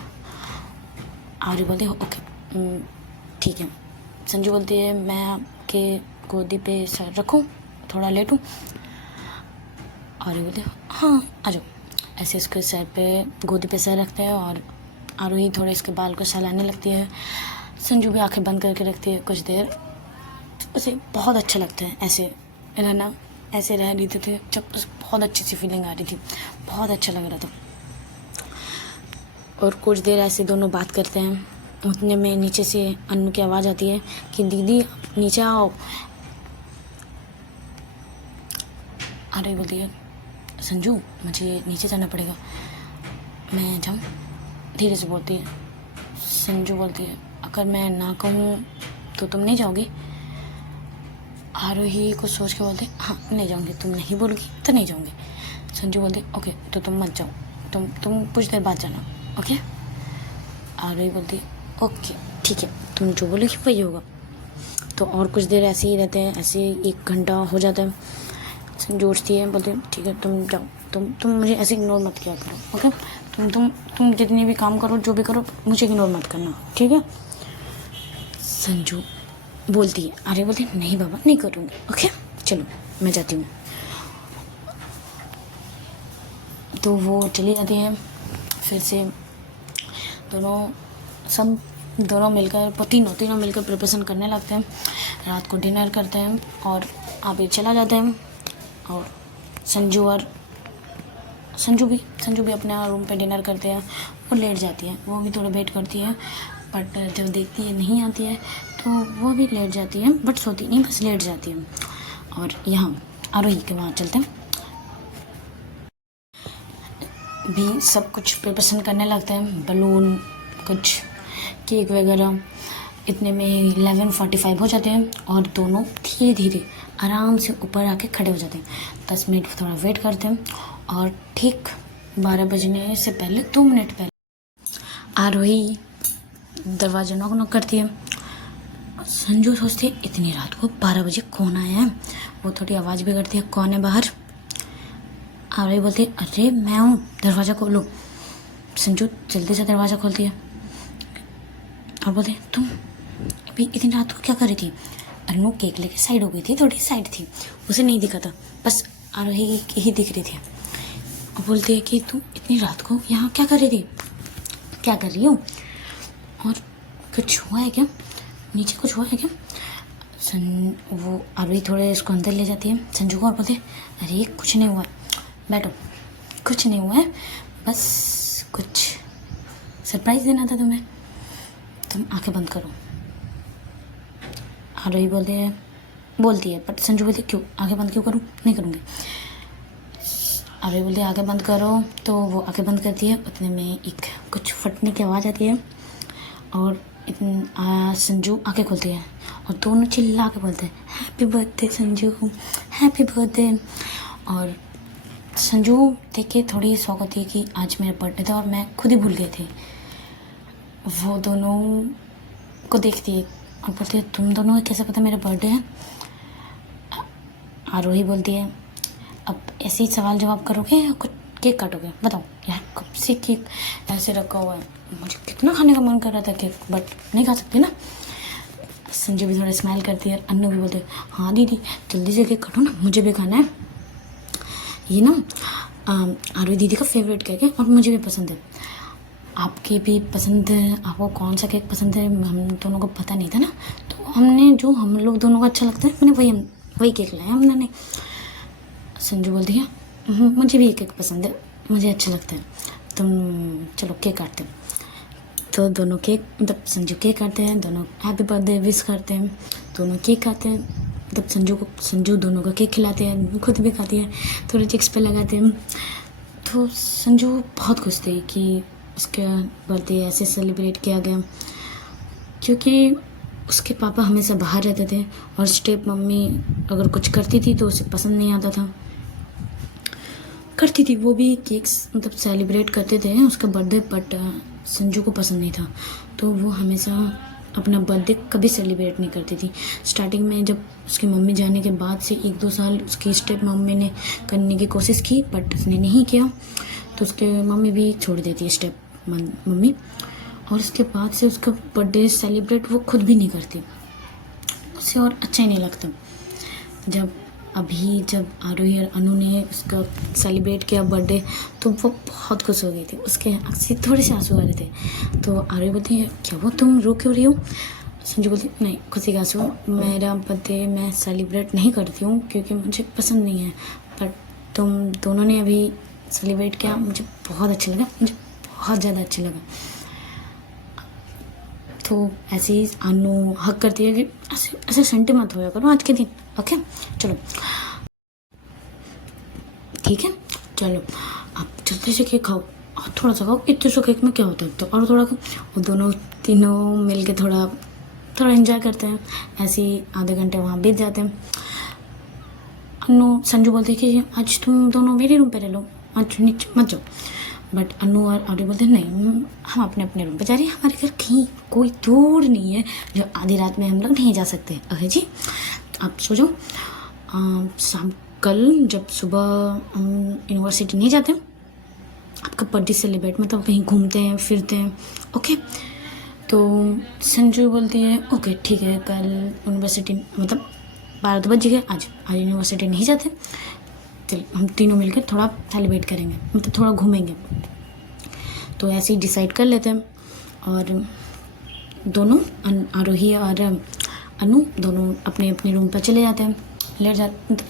आर्य बोलती है ओके ठीक है। संजू बोलती है मैं आपके गोदी पे सर रखूं, थोड़ा लेटूं। आर्य बोलती है हाँ आ जाओ। ऐसे इसके सर पे गोदी पे सर रखते हैं और आरोही थोड़े इसके बाल को सहलाने लगती है। संजू भी आंखें बंद करके रखती है कुछ देर। उसे बहुत अच्छा लगता है ऐसे रहना, ऐसे रह रही थी जब बहुत अच्छी सी फीलिंग आ रही थी, बहुत अच्छा लग रहा था। और कुछ देर ऐसे दोनों बात करते हैं। उतने में नीचे से अन्नू की आवाज़ आती है कि दीदी नीचे आओ। आरोही बोलती है संजू मुझे नीचे जाना पड़ेगा, मैं जाऊँ? धीरे से बोलती है। संजू बोलती है अगर मैं ना कहूँ तो तुम नहीं जाओगी? आरोही को सोच के बोलते हाँ नहीं जाऊँगी, तुम नहीं बोलोगी तो नहीं जाऊँगी। संजू बोलते ओके तो तुम मत जाओ, तुम कुछ देर बाद जाना ओके। आरोही बोलती ओके ठीक है, तुम जो बोलोगी वही होगा। तो और कुछ देर ऐसे ही रहते हैं, ऐसे 1 घंटा हो जाता है। संजू उठती है, बोलते ठीक है तुम जाओ, तुम मुझे ऐसे इग्नोर मत किया करो ओके। तुम जितने भी काम करो, जो भी करो, मुझे इग्नोर मत करना ठीक है। संजू बोलती है, आर्य बोलती है नहीं बाबा नहीं करूँगी ओके, चलो मैं जाती हूँ। तो वो चली जाती है। फिर से दोनों मिलकर तीनों मिलकर प्रिपरेशन करने लगते हैं। रात को डिनर करते हैं और आबिर चला जाता है। और संजू भी अपने रूम पे डिनर करते हैं। वो लेट जाती है, वो भी थोड़ा वेट करती है, बट जब देखती है नहीं आती है तो वो भी लेट जाती है, बट सोती नहीं, बस लेट जाती है। और यहाँ आरोही के वहाँ चलते हैं, भी सब कुछ प्रिपरेशन करने लगते हैं, बलून कुछ केक वगैरह। इतने में 11:45 हो जाते हैं और दोनों धीरे धीरे आराम से ऊपर आके खड़े हो जाते हैं। 10 मिनट थोड़ा वेट करते हैं और ठीक 12 बजने से पहले 2 मिनट पहले आरोही दरवाजा नॉक करती है। संजू सोचती है इतनी रात को 12 बजे कौन आया है। वो थोड़ी आवाज़ भी करती है कौन है बाहर। आरोही बोलती है अरे मैं हूँ, दरवाज़ा खोलो। संजू जल्दी से दरवाज़ा खोलती है और बोलते तुम अभी इतनी रात को क्या कर रही थी? अन्नू केक लेके साइड हो गई थी, थोड़ी साइड थी, उसे नहीं दिखा था, बस आरोही ही दिख रही थी। और बोलती है कि तुम इतनी रात को यहाँ क्या कर रही थी, क्या कर रही हो, और कुछ हुआ है क्या, नीचे कुछ हुआ है क्या? वो आरोही थोड़े इसको अंदर ले जाती है संजू को और बोलते अरे कुछ नहीं हुआ, बैठो, कुछ नहीं हुआ है, बस कुछ सरप्राइज़ देना था तुम्हें, तुम आंखें बंद करो। आरोही बोलती है बट संजू बोलती क्यों आंखें बंद क्यों करूँ, नहीं करूँगी। आरोही बोलती है आंखें बंद करो, तो वो आंखें बंद करती है। उतने में एक कुछ फटने की आवाज़ आती है और संजू आंखें खोलती है और दोनों चिल्ला के बोलते हैं happy birthday Sanju, happy birthday. और संजू देख के थोड़ी शौक होती है कि आज मेरा बर्थडे था और मैं खुद ही भूल गई थी। वो दोनों को देखती है और बोलती है तुम दोनों को कैसे पता मेरा बर्थडे है? आरोही बोलती है अब ऐसे ही सवाल जवाब करोगे या कुछ केक काटोगे, बताओ यार, कब से केक ऐसे रखा हुआ है, मुझे कितना खाने का मन कर रहा था केक, बट नहीं खा सकती ना। संजू भी थोड़ा स्माइल करती है। अन्नू भी बोलते हाँ दीदी जल्दी से केक काटो ना, मुझे भी खाना है। ये ना आरोही दीदी का फेवरेट केक है और मुझे भी पसंद है, आपकी भी पसंद है, आपको कौन सा केक पसंद है हम दोनों को पता नहीं था ना, तो हमने जो हम लोग दोनों को अच्छा लगता है मैंने वही केक लाया हमने नहीं। संजू बोलती है मुझे भी ये केक पसंद है, मुझे अच्छा लगता है, तुम चलो केक काटते हैं। तो दोनों केक मतलब संजू केक काटते हैं, दोनों हैप्पी बर्थडे विश करते हैं, दोनों केक खाते हैं। मतलब संजू दोनों को केक खिलाते हैं, खुद भी खाती है, थोड़े चिक्स पे लगाते हैं। तो संजू बहुत खुश थी कि उसका बर्थडे ऐसे सेलिब्रेट किया गया, क्योंकि उसके पापा हमेशा बाहर रहते थे और स्टेप मम्मी अगर कुछ करती थी तो उसे पसंद नहीं आता था, करती थी वो भी केक्स मतलब सेलिब्रेट करते थे उसका बर्थडे, बट संजू को पसंद नहीं था, तो वो हमेशा अपना बर्थडे कभी सेलिब्रेट नहीं करती थी। स्टार्टिंग में जब उसकी मम्मी जाने के बाद से 1-2 साल उसकी स्टेप मम्मी ने करने की कोशिश की, बट उसने नहीं किया। तो उसके मम्मी भी छोड़ देती है स्टेप मम्मी, और उसके बाद से उसका बर्थडे सेलिब्रेट वो खुद भी नहीं करती, उसे और अच्छा ही नहीं लगता। जब आरोही और अनु ने उसका सेलिब्रेट किया बर्थडे, तो वो बहुत खुश हो गई थी, उसके आँख से थोड़े से आंसू आ रहे थे। तो आरोही बोलती है क्या वो तुम रो क्यों रही हो? संजू बोलती नहीं खुशी का आंसू, मेरा बर्थडे मैं सेलिब्रेट नहीं करती हूँ क्योंकि मुझे पसंद नहीं है, पर तुम दोनों ने अभी सेलिब्रेट किया, मुझे बहुत अच्छा लगा, मुझे बहुत ज़्यादा अच्छा लगा। तो ऐसे ही अनु हक करती है कि ऐसे संटे मत होया करो आज के दिन, ओके चलो ठीक है, चलो आप जल्दी से केक खाओ और थोड़ा सा खाओ, इतने सौ केक में क्या होता है, तो और थोड़ा खाओ। और दोनों तीनों मिल के थोड़ा एंजॉय करते हैं। ऐसे ही आधे घंटे वहाँ बीत जाते हैं। अनु संजू बोलते हैं कि आज तुम दोनों मेरे रूम पे रह लो, आज नीचे मत जाओ, बट अनु और आर्य बोलते हैं नहीं हम अपने अपने रूम पे जा रहे हैं, हमारे घर कहीं कोई दूर नहीं है जो आधी रात में हम लोग नहीं जा सकते। ओके जी आप सो जाओ, शाम कल जब सुबह हम यूनिवर्सिटी नहीं जाते, आपका बर्थडे सेलिब्रेट मतलब कहीं घूमते हैं फिरते हैं, ओके। तो संजू बोलती है ओके ठीक है, कल यूनिवर्सिटी मतलब 12 बज गए, आज यूनिवर्सिटी नहीं जाते, चल हम तीनों मिलकर थोड़ा सेलिब्रेट करेंगे, मतलब थोड़ा घूमेंगे। तो ऐसे ही डिसाइड कर लेते हैं, और दोनों आरोही और अनु दोनों अपने अपने रूम पर चले जाते हैं,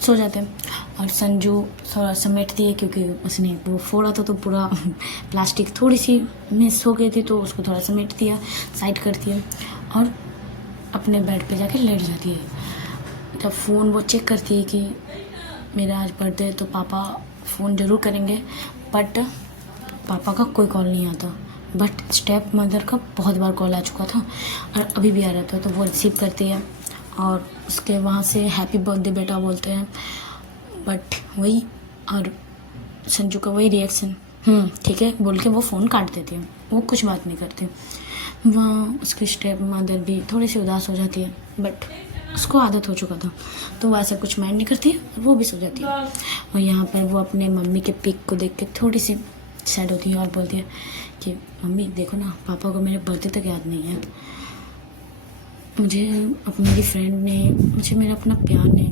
सो जाते हैं। और संजू थोड़ा समेटती है क्योंकि उसने वो फोड़ा था तो पूरा प्लास्टिक थोड़ी सी मिस हो गई थी, तो उसको थोड़ा समेट दिया, साइड करती है और अपने बेड पे जाके लेट जाती है। जब फ़ोन वो चेक करती है कि मेरा आज बर्थडे है तो पापा फ़ोन ज़रूर करेंगे, बट पापा का कोई कॉल नहीं आता, बट स्टेप मदर का बहुत बार कॉल आ चुका था और अभी भी आ रहा था। तो वो रिसीव करती है और उसके वहाँ से हैप्पी बर्थडे बेटा बोलते हैं, बट वही और संजू का वही रिएक्शन ठीक है बोल के वो फ़ोन काट देती है, वो कुछ बात नहीं करती। वहाँ उसकी स्टेप मदर भी थोड़ी सी उदास हो जाती है, बट उसको आदत हो चुका था तो वो ऐसा कुछ माइंड नहीं करती है, वो भी सो जाती है। और यहाँ पर वो अपने मम्मी के पिक को देख के थोड़ी सी सैड होती है और बोलती है कि मम्मी देखो ना, पापा को मेरे बर्थडे तक याद नहीं है, मेरी फ्रेंड ने मुझे मेरा अपना प्यार ने,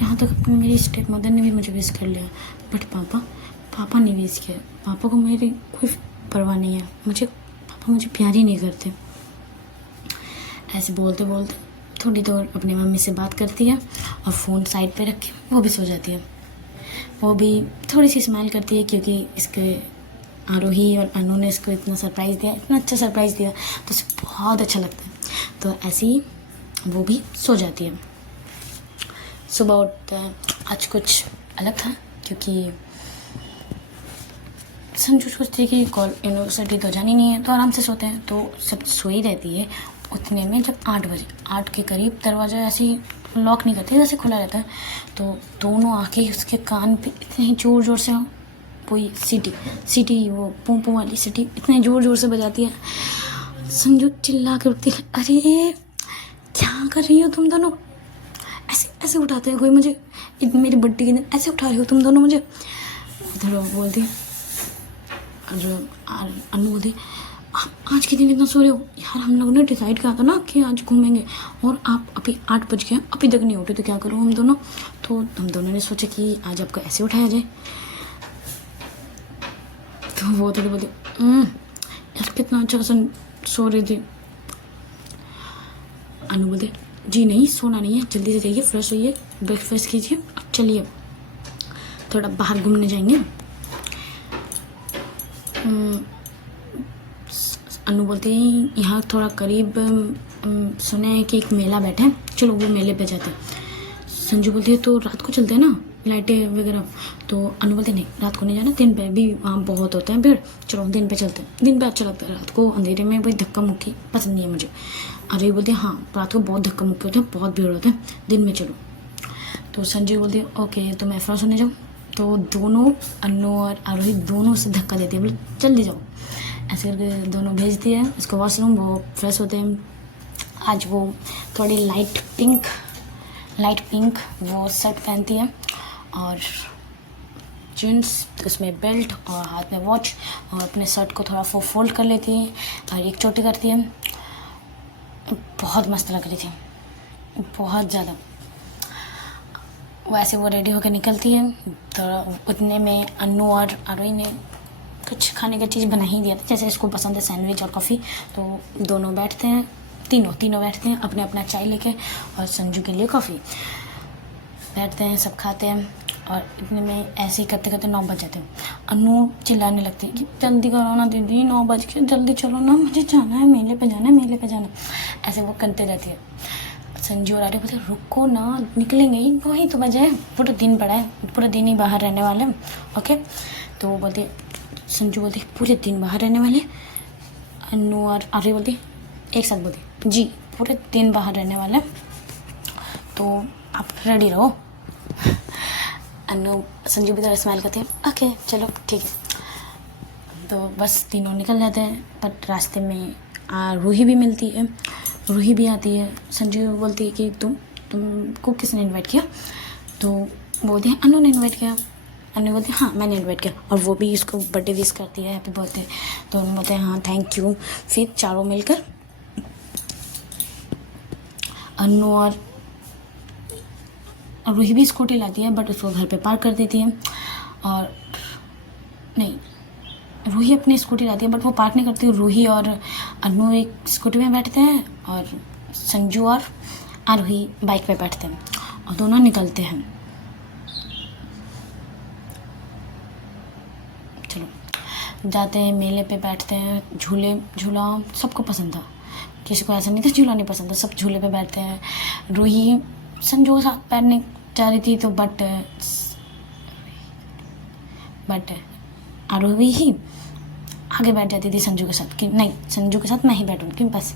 यहाँ तक अपनी मेरी स्टेप मदर ने भी मुझे विश कर लिया, बट पापा ने विश किया, पापा को मेरी कोई परवाह नहीं है, पापा मुझे प्यार ही नहीं करते। ऐसे बोलते बोलते थोड़ी देर अपनी मम्मी से बात करती है और फ़ोन साइड पे रख के वो भी सो जाती है। वो भी थोड़ी सी स्माइल करती है क्योंकि इसके आरोही और अनु ने इसको इतना सरप्राइज़ दिया, इतना अच्छा सरप्राइज़ दिया, तो उसे बहुत अच्छा लगता है। तो ऐसे ही वो भी सो जाती है। सुबह उठते हैं, आज कुछ अलग था क्योंकि संजू सोचती है कि यूनिवर्सिटी तो जानी नहीं है, तो आराम से सोते हैं, तो सब सोई रहती है। उतने में जब 8 बजे 8 के करीब दरवाज़ा ऐसे ही लॉक नहीं करते, जैसे खुला रहता है, तो दोनों आके उसके कान पे इतने ज़ोर ज़ोर से कोई सीटी वो पों वाली सीटी इतने ज़ोर ज़ोर से बजाती है। संजू चिल्ला कर उठती है, अरे क्या कर रही हो तुम दोनों, ऐसे उठाते हैं कोई मुझे, मेरी बर्थडे के दिन ऐसे उठा रही हो तुम दोनों मुझे। इधर बोलती और अनु बोलती आप आज के दिन इतना सो रहे हो यार, हम लोगों ने डिसाइड किया था ना कि आज घूमेंगे और आप अभी 8 बज गए अभी तक नहीं उठे, तो क्या करूँ हम दोनों। तो हम दोनों ने सोचा कि आज आपको ऐसे उठाया जाए। तो वो थोड़ी बोलती यार कितना अच्छा सो रही थी। अनु बोलते जी नहीं सोना नहीं है, जल्दी से जाइए फ्रेश होइए, ब्रेकफास्ट कीजिए और चलिए थोड़ा बाहर घूमने जाएंगे। अनु बोलते हैं यहाँ थोड़ा करीब सुने हैं कि एक मेला बैठा है, चलो वो मेले पे जाते हैं। संजू बोलती है तो रात को चलते हैं ना, लाइटें वगैरह। तो अनु बोलते नहीं रात को नहीं जाना, दिन पे भी वहाँ बहुत होता है भीड़, चलो दिन पे चलते हैं, दिन पे अच्छा लगता है, रात को अंधेरे में भाई धक्का मुक्की पसंद नहीं है मुझे। अरे बोलते हैं हाँ रात को बहुत धक्का मुक्की होते हैं, बहुत भीड़ होते हैं, दिन में चलो। तो संजय बोलती है ओके तो मैं फ्रेश होने जाऊँ। तो दोनों अनु और आरोही दोनों से धक्का देती है, बोले जल्दी जाओ। ऐसे करके दोनों भेजती है उसको वॉशरूम, वो फ्रेश होते हैं। आज वो थोड़ी लाइट पिंक वो शर्ट पहनती है और जीन्स, उसमें बेल्ट और हाथ में वॉच, और अपने शर्ट को थोड़ा फोल्ड कर लेती है और एक चोटी करती है। बहुत मस्त लग रही थी, बहुत ज़्यादा। वैसे वो रेडी होकर निकलती है तो उतने में अन्नू और आरोही ने कुछ खाने का चीज़ बना ही दिया था, जैसे इसको पसंद है सैंडविच और कॉफ़ी। तो दोनों बैठते हैं, तीनों बैठते हैं अपने अपना चाय लेके, और संजू के लिए कॉफ़ी। बैठते हैं, सब खाते हैं, और इतने में ऐसे ही करते करते 9 बज जाते हैं। अनु चिल्लाने लगती है कि जल्दी करो ना दीदी, 9 बज के, जल्दी चलो ना, मुझे जाना है, मेले पे जाना है, मेले पे जाना। ऐसे वो करते रहती है। संजू और आर्य बोलते रुको ना, निकलेंगे ही, वही तो बजे है, पूरा दिन पड़ा है, पूरा दिन ही बाहर रहने वाले हैं। ओके, तो वो बोलते, संजू बोलती पूरे दिन बाहर रहने वाले। अनु और आर्य बोलती एक साथ बोलती जी पूरे दिन बाहर रहने वाले, तो आप रेडी रहो। अनु संजू भी थोड़ा स्माइल करते हैं, ओके चलो ठीक है। तो बस तीनों निकल जाते हैं, बट रास्ते में रूही भी मिलती है, रूही भी आती है। संजू बोलती है कि तुमको किसने इनवाइट किया? तो बोलती है अनु ने इनवाइट किया। अनु बोलती है हाँ मैंने इनवाइट किया, और वो भी इसको बर्थडे विश करती है, हैप्पी बर्थडे। तो उन्होंने बोलते हैं हाँ थैंक यू। फिर चारों मिलकर अनु और रूही भी स्कूटी लाती है, बट उसको घर पे पार्क कर देती है। और नहीं, रूही अपनी स्कूटी लाती है बट वो पार्क नहीं करती। रूही और अनु एक स्कूटी में बैठते हैं, और संजू और आरोही बाइक पे बैठते हैं, और दोनों निकलते हैं। चलो जाते हैं, मेले पे बैठते हैं, झूला सबको पसंद था, किसी को ऐसा नहीं था झूला नहीं पसंद था, सब झूले पे बैठते हैं। रूही संजू के साथ बैठने जा रही थी, तो बट आरोही ही आगे बैठ जाती थी संजू के साथ कि नहीं संजू के साथ मैं ही बैठूंगी बस।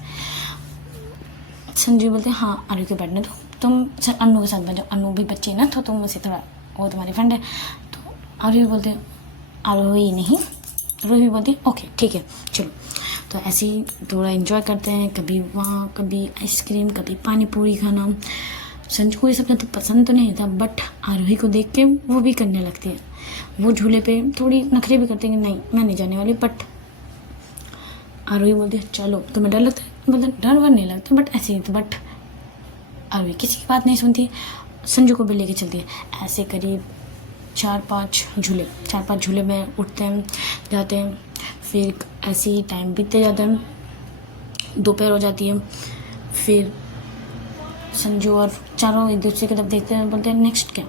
संजू बोलते हाँ आरोही को बैठने दो, तुम अनु के साथ बैठ जाओ, अनु भी बच्ची है ना, तो तुम उसे थोड़ा, वो तुम्हारी फ्रेंड है। तो आरोही बोलते आरोही नहीं, रूही बोलती ओके ठीक है चलो। तो ऐसे ही थोड़ा एंजॉय करते हैं, कभी वहाँ कभी आइसक्रीम, कभी पानी पूरी खाना। संजू को ये सब तो पसंद तो नहीं था, बट आरोही को देख के वो भी करने लगती है। वो झूले पे थोड़ी नखरे भी करते हैं कि नहीं मैं नहीं जाने वाली, बट आरोही बोलती है चलो। तुम्हें डर लगता है? बोलते डर वर नहीं लगता, बट ऐसे ही तो। बट आरोही किसी की बात नहीं सुनती, संजू को भी लेके चलती है। ऐसे करीब 4-5 झूले में उठते हैं, जाते हैं। फिर ऐसे ही टाइम बीतते जाता है, दोपहर हो जाती है। फिर संजू और चारों एक दूसरे की तरफ देखते हैं, बोलते हैं नेक्स्ट क्या?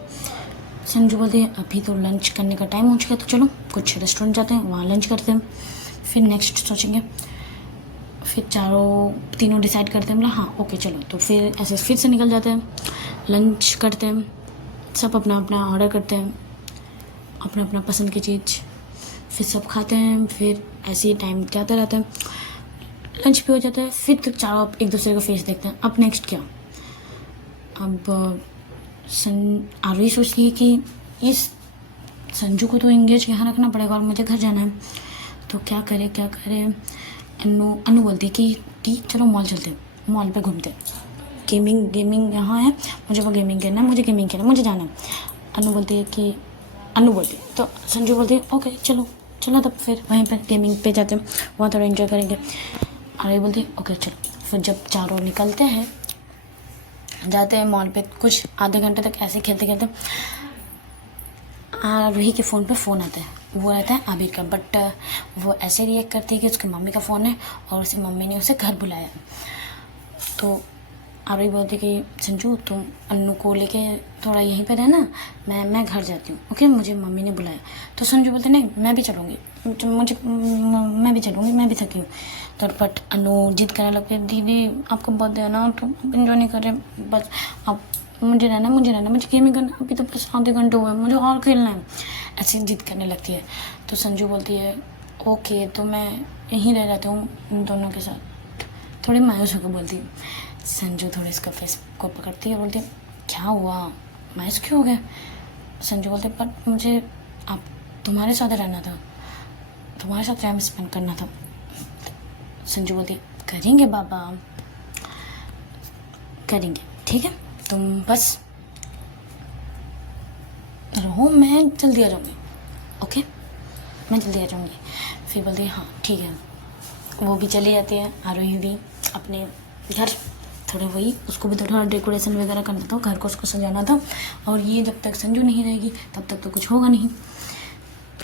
संजू बोलते हैं अभी तो लंच करने का टाइम हो चुका है, तो चलो कुछ रेस्टोरेंट जाते हैं, वहाँ लंच करते हैं, फिर नेक्स्ट सोचेंगे। फिर तीनों डिसाइड करते हैं, बोला हाँ ओके चलो। तो फिर ऐसे फिर से निकल जाते हैं, लंच करते हैं, सब अपना अपना ऑर्डर करते हैं, अपना अपना पसंद की चीज़, फिर सब खाते हैं। फिर ऐसे ही टाइम जाता रहता है, लंच भी हो जाता है। फिर तो चारों एक दूसरे का फेस देखते हैं, अब नेक्स्ट क्या? अब आरोही सोचती है कि इस संजू को तो इंगेज यहाँ रखना पड़ेगा और मुझे घर जाना है, तो क्या करे। अनु बोलती है कि चलो मॉल चलते हैं, मॉल पे घूमते हैं, गेमिंग यहाँ है, मुझे वो गेमिंग करना है, मुझे गेमिंग खेलना, मुझे जाना है। अनु बोलती है तो संजू बोलती है ओके चलो तब फिर वहीं पर गेमिंग पे जाते हैं, वहाँ थोड़ा एंजॉय करेंगे। आरोही बोलती है ओके चलो। फिर जब चारों निकलते हैं, जाते हैं मॉल पे, कुछ आधे घंटे तक ऐसे खेलते खेलते आरोही के फ़ोन पे फ़ोन आता है, वो रहता है आबिर का, बट वो ऐसे रिएक्ट करती है कि उसकी मम्मी का फ़ोन है और उसकी मम्मी ने उसे घर बुलाया। तो आरोही बोलती कि संजू तुम अन्नू को लेके थोड़ा यहीं पे रहना, मैं घर जाती हूँ, ओके मुझे मम्मी ने बुलाया। तो संजू बोलते नहीं मैं भी चलूँगी, मैं भी थकी हूँ। तो बट अनु जिद करने लगती है दीदी आपका बर्थडे है ना, तो आप इन्जॉय नहीं कर रहे, बस आप मुझे रहना, मुझे गेमिंग करना, अभी तो बस आधे घंटे हुए, मुझे और खेलना है, ऐसे जिद करने लगती है। तो संजू बोलती है ओके तो मैं यहीं रह जाती हूँ इन दोनों के साथ, थोड़ी मायूस होकर बोलती है। संजू थोड़ी इसका फेस को पकड़ती है, बोलती है क्या हुआ, मायूस क्यों हो गया? संजू बोलते बट मुझे आप तुम्हारे साथ रहना था, तुम्हारे साथ टाइम स्पेंड करना था। संजू बोलती करेंगे बाबा करेंगे, ठीक है तुम बस रहो, मैं जल्दी आ जाऊँगी। ओके, मैं जल्दी आ जाऊँगी। फिर बोलती है हाँ ठीक है। वो भी चली जाती है, आरोही भी अपने घर। थोड़े वही उसको भी तो थोड़ा डेकोरेशन वगैरह करना था, घर को उसको सजाना था। और ये जब तक संजू नहीं रहेगी तब तक तो कुछ होगा नहीं।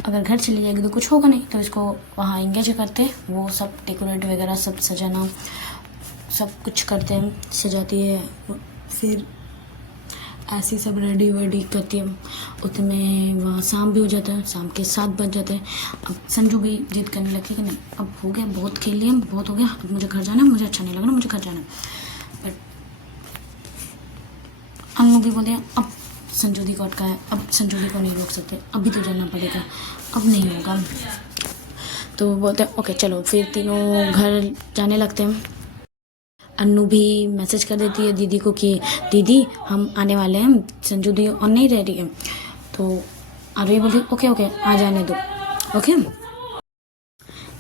अगर घर चली जाएगी तो कुछ होगा नहीं, तो इसको वहाँ एंगेज करते, वो सब डेकोरेट वगैरह सब सजाना सब कुछ करते हैं, सजाती है। फिर ऐसी सब रेडी वेडी करती है। उतने वहाँ शाम भी हो जाता है, शाम के 7 बज जाते हैं। अब संजू भी जिद करने लगी कि नहीं अब हो गया, बहुत खेल लिया, बहुत हो गया, अब मुझे घर जाना है, मुझे अच्छा नहीं लग रहा, मुझे घर जाना है। बट अन्नू भी बोलते हैं अब संजू दी कौट का है, अब संजू दी को नहीं रोक सकते, अभी तो जाना पड़ेगा, अब नहीं होगा। तो बोलते हैं ओके चलो। फिर तीनों घर जाने लगते हैं। अन्नू भी मैसेज कर देती है दीदी को कि दीदी हम आने वाले हैं, संजू दी और नहीं रह रही है। तो आरोही बोलती ओके ओके आ जाने दो। ओके,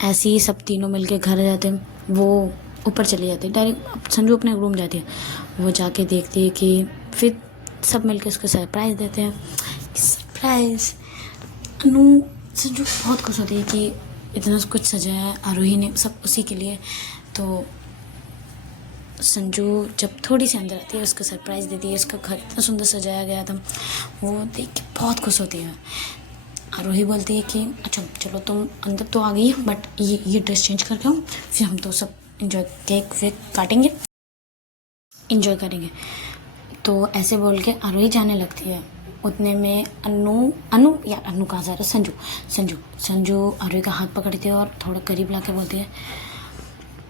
ऐसे ही सब तीनों मिलके घर जाते हैं। वो ऊपर चली जाती है डायरेक्ट, संजू अपने रूम जाती है। वो जाके देखती है कि फिर सब मिलके उसको सरप्राइज़ देते हैं। सरप्राइज़ अनु संजू बहुत खुश होती है कि इतना कुछ सजाया है आरोही ने, सब उसी के लिए। तो संजू जब थोड़ी सी अंदर आती है उसको सरप्राइज़ देती है, उसका घर इतना सुंदर सजाया गया था, वो देख के बहुत खुश होती है। आरोही बोलती है कि अच्छा चलो तुम अंदर तो आ गई बट ये ड्रेस चेंज करके आओ, फिर हम तो सब इंजॉय केक वेक काटेंगे, इंजॉय करेंगे। तो ऐसे बोल के आरोही जाने लगती है। उतने में अन्नू कहाँ जा रहा है, संजू आरोही का हाथ पकड़ती है और थोड़ा करीब ला के बोलती है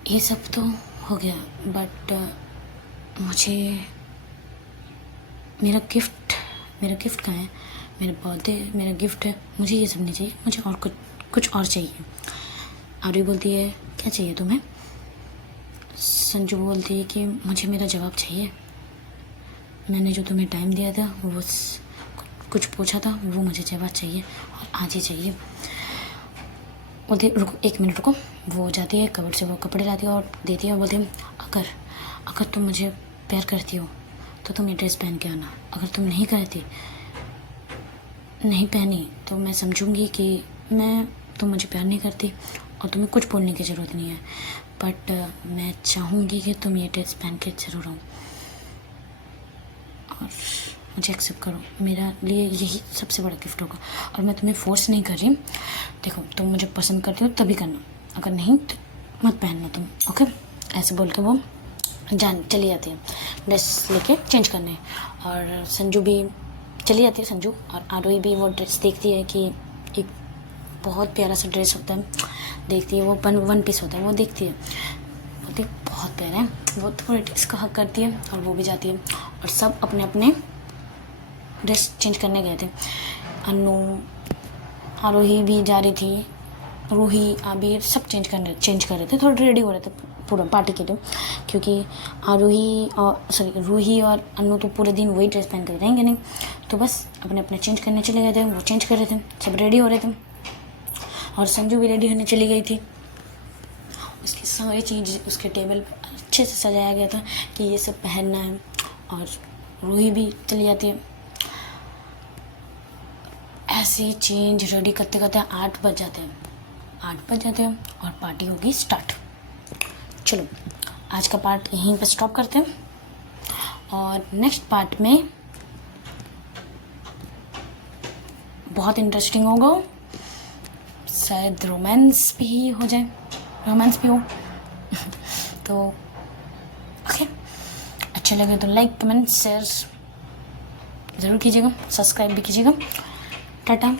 ये सब तो हो गया बट मुझे मेरा गिफ्ट कहाँ है, मेरा बर्थडे मेरा गिफ्ट है, मुझे ये सब नहीं चाहिए, मुझे और कुछ और चाहिए। आरोही बोलती है क्या चाहिए तुम्हें। संजू बोलती है कि मुझे मेरा जवाब चाहिए, मैंने जो तुम्हें टाइम दिया था वो कुछ पूछा था वो मुझे जवाब चाहिए और आज ही चाहिए। बोलती है रुको 1 मिनट रुको। वो जाती है कबर्ड से वो कपड़े लाती है और देती है और बोलती है अगर तुम मुझे प्यार करती हो तो तुम ये ड्रेस पहन के आना, अगर तुम नहीं पहनी तो मैं समझूंगी कि तुम मुझे प्यार नहीं करती और तुम्हें कुछ बोलने की ज़रूरत नहीं है, बट मैं चाहूँगी कि तुम ये ड्रेस पहन के ज़रूर आओ और मुझे एक्सेप्ट करो, मेरा लिए यही सबसे बड़ा गिफ्ट होगा। और मैं तुम्हें फोर्स नहीं कर रही, देखो तुम मुझे पसंद करती हो तभी करना, अगर नहीं तो मत पहनना तुम। ओके, ऐसे बोल के वो चली जाती है ड्रेस लेके चेंज करने। और संजू भी चली जाती है, संजू और आरोही भी वो ड्रेस देखती है कि एक बहुत प्यारा सा ड्रेस होता है, देखती है वो 1 पीस होता है, वो देखती है बोलती बहुत प्यारा है। वो थोड़ी इसको हक करती है और वो भी जाती है और सब अपने अपने ड्रेस चेंज करने गए थे। अन्नू आरोही भी जा रही थी, रूही आबिर सब चेंज कर रहे थे, थोड़े रेडी हो रहे थे पूरा पार्टी के लिए, क्योंकि रूही और अन्नू तो पूरे दिन वही ड्रेस पहन कर रहेंगे नहीं, तो बस अपने अपने चेंज करने चले गए थे। वो चेंज कर रहे थे, सब रेडी हो रहे थे और संजू भी रेडी होने चली गई थी। उसकी सारी चीज़ उसके टेबल पर अच्छे से सजाया गया था कि ये सब पहनना है। और रूही भी चली जाती है। ऐसे चेंज रेडी करते करते 8 बज जाते हैं और पार्टी होगी स्टार्ट। चलो आज का पार्ट यहीं पर स्टॉप करते हैं और नेक्स्ट पार्ट में बहुत इंटरेस्टिंग होगा, शायद रोमांस भी हो जाए, रोमांस भी हो तो ओके, अच्छे लगे तो लाइक कमेंट शेयर ज़रूर कीजिएगा, सब्सक्राइब भी कीजिएगा। टाटा।